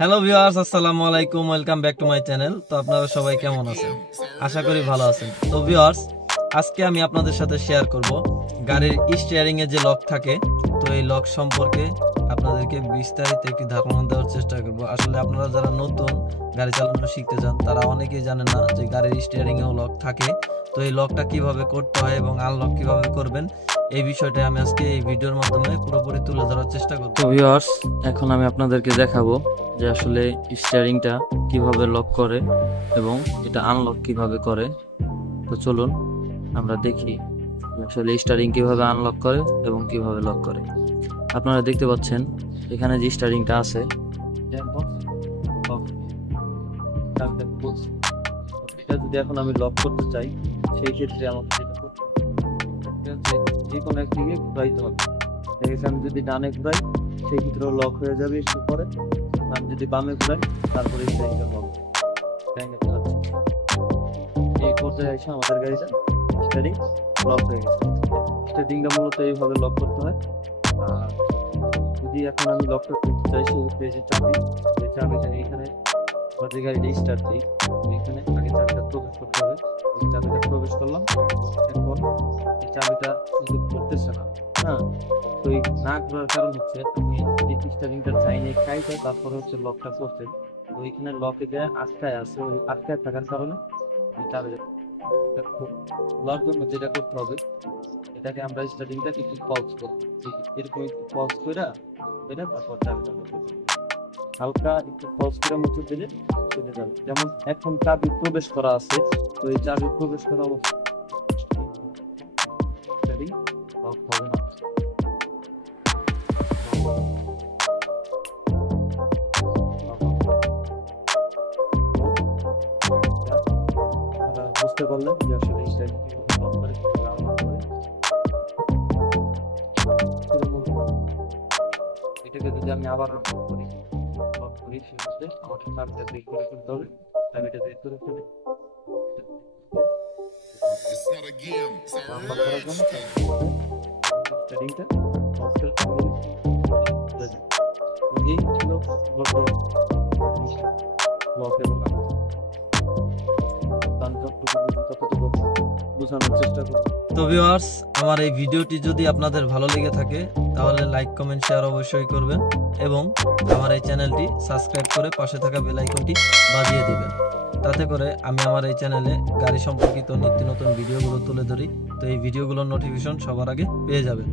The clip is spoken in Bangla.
হ্যালো ভিউয়ার্স, আসসালামু আলাইকুম, welcome back to my channel. তো আপনারা সবাই কেমন আছেন? আশা করি ভালো আছেন। তো ভিউয়ার্স, আজকে আমি আপনাদের সাথে শেয়ার করব গাড়ির স্টিয়ারিং এ যে লক থাকে, তো এই লক সম্পর্কে আপনাদেরকে বিস্তারিত একটি ধারণা দেওয়ার চেষ্টা করব। আসলে আপনারা যারা নতুন গাড়ি চালানো শিখতে চান তারা অনেকেই জানেন না যে গাড়ির স্টিয়ারিং এও লক থাকে। তো এই লকটা কিভাবে করতে হয় এবং আনলক কিভাবে করবেন, এই বিষয়টা আমি আজকে এই ভিডিওর মাধ্যমে পুরোপুরি তুলে ধরার চেষ্টা করব। তো ভিউয়ার্স, এখন আমি আপনাদেরকে দেখাবো যে আসলে স্টিয়ারিংটা কিভাবে লক করে এবং এটা আনলক কিভাবে করে। তো চলুন আমরা দেখি আসলে স্টিয়ারিং কিভাবে আনলক করে এবং কিভাবে লক করে। আপনারা দেখতে পাচ্ছেন এখানে যে স্টিয়ারিংটা আছে, এটা যদি এখন আমি লক করতে চাই, সেই ক্ষেত্রে আমাকে যেটা করতে হবে যে কোনো একদিকে ঘুরাইতে হবে। দেখেছি আমি যদি ডানে ঘুরাই সেই ক্ষেত্রেও লক হয়ে যাবে, একটু পরে আমি যদি বামে ঘুরাই তারপরে স্টিয়ারিংটা লক। এই পর্যায়ে এসে আমাদের গাড়িটা স্টিয়ারিং লক হয়ে গেছে। স্টিয়ারিংটা মূলত এইভাবে লক করতে হয়। আর যদি এখন আমি লক করতে চাই সেক্ষেত্রে যে চাবি, এই চাবিটা এখানে আমাদের গাড়িটা স্টার্ট দিই, এখানে আগে চাবিটা প্রবেশ করতে হবে। এই চাবিটা প্রবেশ করলাম, এখন এই চাবিটা কিন্তু করতেছে না। হ্যাঁ, তো এই না করার কারণ হচ্ছে আমি এই স্টিয়ারিংটা চাইনি খাইতে, তারপরে হচ্ছে লকটা করতে, তো এখানে লকে যে আটকায় আছে, ওই আটকায় থাকার কারণে চাবিটা খোলার জন্য যেটা করতে হবে, এটাকে আমরা স্টার্টিংটা একটু পজ করব, এরকম একটু পজ করে তারপর চাবিটা হালকা একটু পজ করে মুছে দিলে চলে যাবে। যেমন এখন চাবি প্রবেশ করা আছে, তো এই চাবি প্রবেশ করা অবস্থায় লক হবে না। বুঝতে পারলেন যে আসলে এটাকে যদি আমি আবার লক করি সেক্ষেত্রে আমাকে চাবিটা বের করে ফেলতে হবে। চাবিটা বের করে ফেলে বোঝানোর চেষ্টা করব। তো ভিউয়ার্স, আমার এই ভিডিওটি যদি আপনাদের ভালো লেগে থাকে তাহলে লাইক, কমেন্ট, শেয়ার অবশ্যই করবেন এবং আমার এই চ্যানেলটি সাবস্ক্রাইব করে পাশে থাকা বেল আইকনটি বাজিয়ে দিবেন। তাতে করে আমি আমার এই চ্যানেলে গাড়ি সম্পর্কিত নিত্য নতুন ভিডিওগুলো তুলে ধরি, তো এই ভিডিওগুলোর নোটিফিকেশন সবার আগে পেয়ে যাবেন।